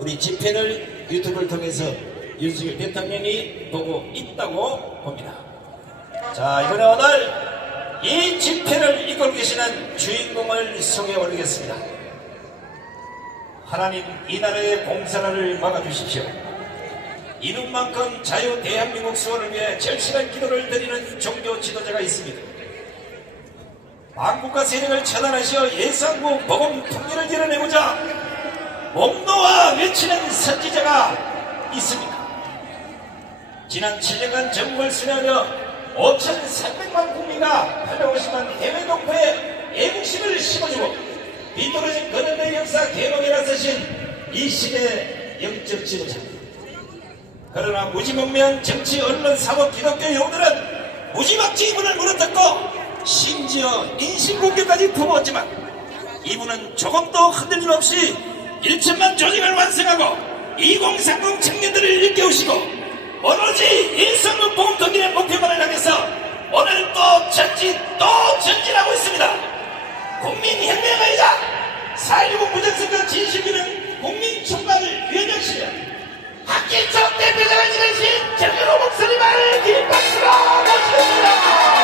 우리 집회를 유튜브를 통해서 윤석열 대통령이 보고 있다고 봅니다. 자, 이번에 오늘 이 집회를 이끌고 계시는 주인공을 소개해 올리겠습니다. 하나님 이 나라의 공산화를 막아주십시오. 이눈만큼 자유 대한민국 수원을 위해 절실한 기도를 드리는 종교 지도자가 있습니다. 망국과 세력을 처단하시어 예상국 복음 통일을 이뤄내고자 몸노아 외치는 선지자가 있습니다. 지난 7년간 전국을 순회하며 5,300만 국민과 850만 해외 동포의 애국심을 심어주고 비뚤어진 근현대 역사 개혁에 나서신 이 시대 영적 지도자입니다. 그러나 무지몽매한 정치, 언론, 사법, 기독교 용들은 무지막지 이분을 물어뜯고 심지어 인신공격까지 품었지만 이분은 조금도 흔들림 없이 1천만 조직을 완성하고 2030 청년들을 일깨우시고 오로지 일성문 봉통일의 목표만을 향해서 오늘 또 전진 또 전진하고 있습니다. 국민혁명의자 4.19 무장선거 진실기는 국민총괄을 위원장시며 박기청 대표장을 지내신 정유로 목사님을 긴 박수로 모시겠습니다.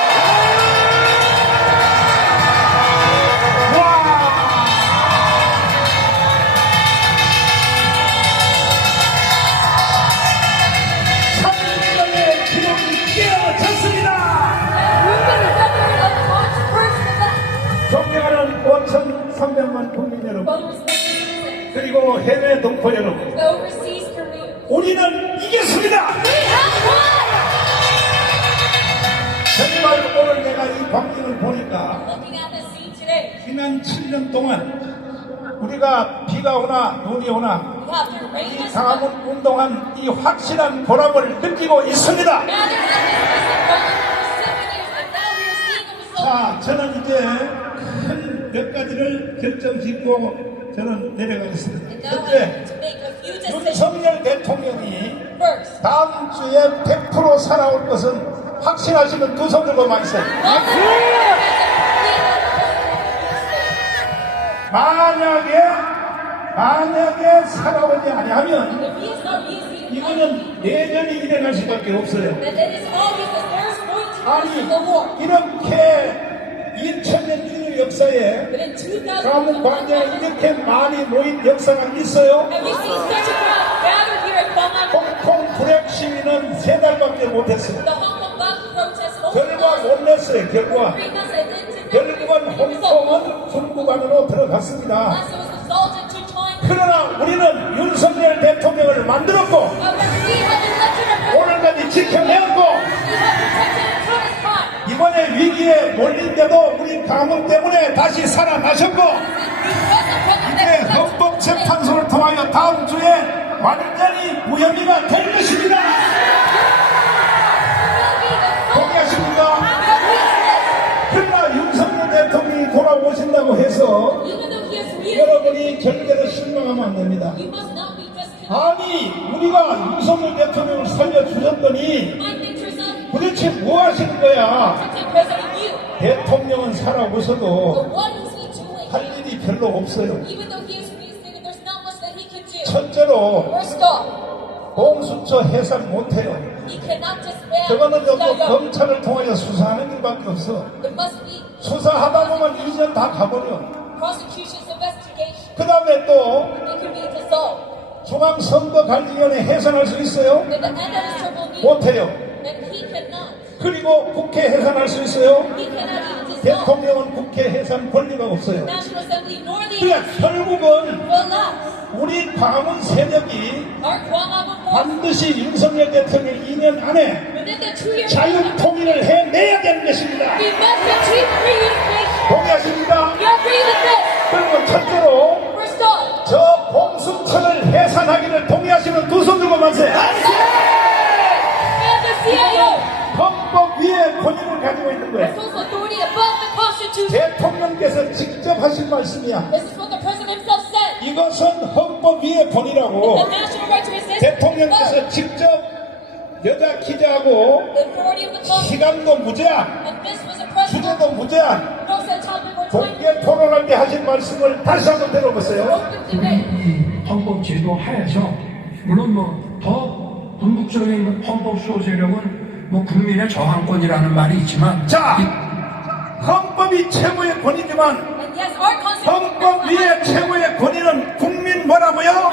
그리고 해외 동포 여러분 Overseas. 우리는 이겼습니다. We have won! 정말 오늘 내가 이 광경을 보니까 Looking at the scene today, 지난 7년 동안 우리가 비가 오나 눈이 오나 이 강화문 운동한 이 확실한 보람을 느끼고 있습니다. And now we are seeing the result. 자, 저는 이제 큰 몇 가지를 결정 짓고 저는 내려가겠습니다. 첫째, decisions. 윤석열 대통령이 다음 주에 100% 살아올 것은 확신하시는 두손 들고 많으세요. 만약에 만약에 살아오지 아니하면 이거는 내년이 일어날 수밖에 없어요. 아니. 이렇게 2000년 인류 역사에 But in 2000, 가문 광장에 이렇게 많이 모인 역사가 있어요. 홍콩 불역 시위는 세 달밖에 못했어요. 결과 못 냈어요. 결과 결국은. 홍콩은 중국 안으로 들어갔습니다. 그러나 우리는 윤석열 대통령을 만들었고. 오늘까지 지켜내었고. 이번에 위기에 몰린데도 가문 때문에 다시 살아나셨고 이제 헌법재판소를 통하여 다음 주에 완전히 무혐의가 될 것입니다. 동의하십니까? 그러나 윤석열 대통령이 돌아오신다고 해서 여러분이 절대로 실망하면 안 됩니다. 아니 우리가 윤석열 대통령을 살려주셨더니 도대체 뭐 하시는 거야? 대통령은 살아오셔도? 할 일이 별로 없어요. 첫째로 공수처 해산 못해요. 저거는 Dayo. 검찰을 통하여 수사하는 일밖에 없어. 수사하다 보면 2년 다 가버려. 그 다음에 또. 중앙선거관리위원회 해산할 수 있어요? 못해요. 그리고 국회 해산할 수 있어요? 대통령은 국회 해산 권리가 없어요. 그러니까 결국은. 우리 광화문 세력이 반드시 윤석열 대통령 2년 안에 within the two-year 자유 통일을 해내야 되는 것입니다. 동의하십니까? 그리고 있는 거예요. has also authority above the Constitution. 대통령께서 직접 하신 말씀이야. This is what the President himself said. 이것은 헌법 위의 권위라고 The national right to resist, 대통령께서 직접 여자 기자하고. 시간도 무제한, And this was a president 주제도 무제한, 공개 토론할 때 하신 말씀을 다시 한번 들어보세요. 헌법 제도 하에서 물론 뭐 더 궁극적인 헌법 수호 세력은 뭐 국민의 저항권이라는 말이 있지만 자, 헌법이 최고의 권위지만 헌법 위에 최고의 권위는 국민 뭐라고요?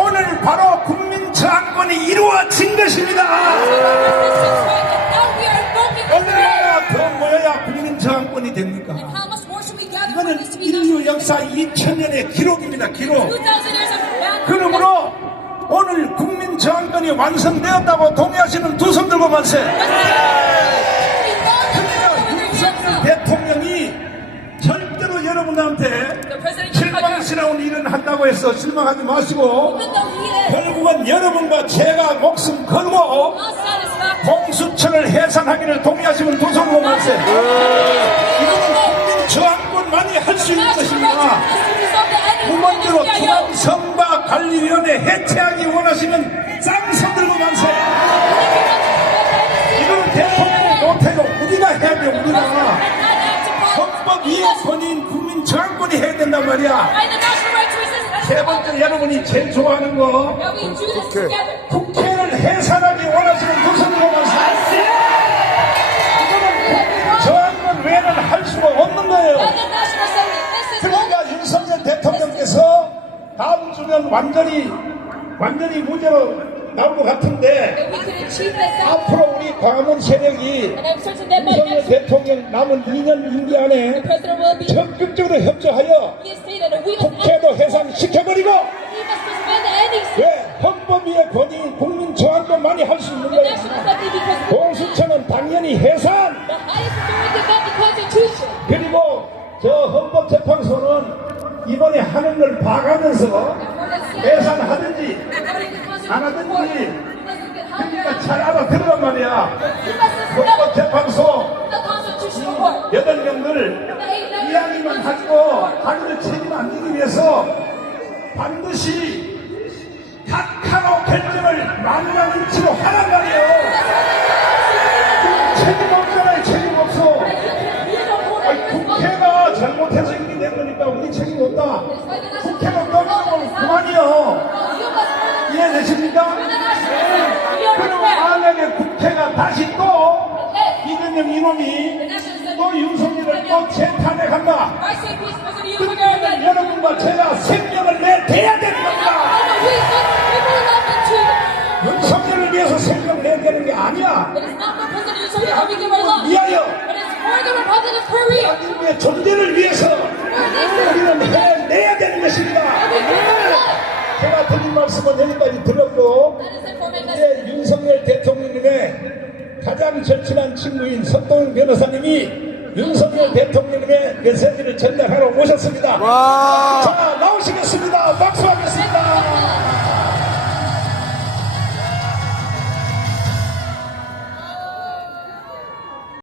오늘 바로 국민 저항권이 이루어진 것입니다. 얼마나 더 모여야 국민 저항권이 됩니까? 이거는? 인류 역사 2000년의 기록입니다. 기록. 2,000 years of man. 그러므로 오늘 국민 저항권이 완성되었다고 동의하시는 두 손 들고 만세. 윤석열 대통령이 절대로 여러분한테 실망스러운 일은 한다고 해서 실망하지 마시고 결국은 여러분과 제가 목숨 걸고 공수처를 해산하기를 동의하시면 두 손으로 만세. 이거는 국민 저항권만이 할 수 있는 것입니다. 관리위원회 해체하기 원하시면 쌍손 들고 만세. 이거는 대통령이 못해요. 우리가 해야 돼, 우리가. 헌법 위에 권위인 국민 저항권이 해야 된단 말이야. 세 번째 여러분이 제일 좋아하는 거 국회를 해산하기 원하시는 두 손으로 만세. 이거는 저항권 외에는 할 수가 없는 거예요. 그러니까 윤석열 대통령께서 다음 주면 완전히 완전히 무죄로 나올 것 같은데 앞으로 우리 광화문 세력이 윤석열 대통령 남은 2년 임기 안에 적극적으로 협조하여 국회도 해산시켜버리고 왜 헌법 위에 권위 국민 저항권 많이 할 수 있는 거예요. 공수처는 당연히 해산 걸 봐가면서 해산하든지 안 하든지 그러니까 잘 알아 들으란 말이야. 헌법재판소 여덟 명들 이야기만 하고 자기들 책임 안 지기 위해서 반드시 각하로 결정을 만장일치로 하란 말이에요 책임 없다. 국회가 떠나면 그만이요. 이해되십니까? 그럼 만약에 국회가 다시 또 이재명 이놈이 또 윤석열을 또 간다. 그러면 여러분과 제가 생명을 내대야 되는 겁니다. 윤석열을 위해서 생명을 내야 되는 게 아니야. 대 한민국의 존재를 위해서 우리는 해내야 되는 것입니다 제가 드린 말씀은 여기까지 드렸고 이제 윤석열 대통령님의 가장 절친한 친구인 선동영 변호사님이 윤석열 대통령님의 메시지를 전달하러 오셨습니다. 자, 나오시겠습니다. 박수!